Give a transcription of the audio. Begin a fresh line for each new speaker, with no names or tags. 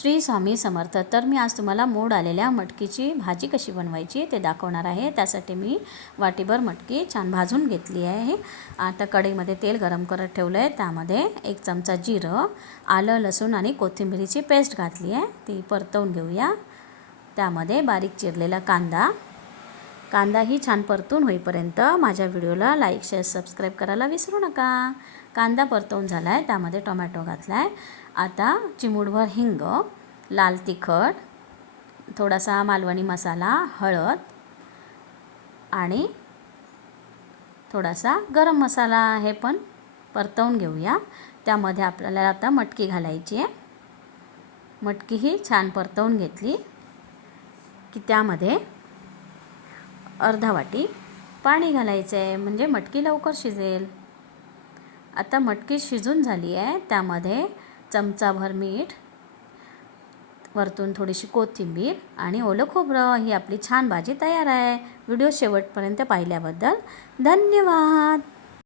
श्री स्वामी समर्थ. तर मी आज तुम्हाला मोड आलेल्या मटकीची भाजी कशी बनवायची ते दाखवणार आहे. त्यासाठी मी वाटीभर मटकी छान भाजून घेतली आहे. आता कढईमध्ये तेल गरम करत ठेवलं आहे त्यामध्ये एक चमचा जिरं आलं लसूण आणि कोथिंबिरीची पेस्ट घातली आहे. ती परतवून घेऊया. त्यामध्ये बारीक चिरलेला कांदा कांदाही छान परतून होईपर्यंत माझ्या व्हिडिओला लाईक शेअर सबस्क्राईब करायला विसरू नका. कांदा परतवून झाला आहे त्यामध्ये टोमॅटो घातला आहे आता चिमूडभर हिंग लाल तिखट थोडासा मालवणी मसाला हळद आणि थोडासा गरम मसाला हे पण परतवून घेऊया. त्यामध्ये आपल्याला आता मटकी घालायची आहे. मटकी ही छान परतवून घेतली की त्यामध्ये अर्धा वाटी पाणी घालायचं आहे म्हणजे मटकी लवकर शिजेल. आता मटकी शिजून झाली आहे त्यामध्ये चमचाभर मीठ वरतून थोडीशी कोथिंबीर आणि ओलं खोबरं. ही आपली छान भाजी तयार आहे. व्हिडिओ शेवटपर्यंत पाहिल्याबद्दल धन्यवाद.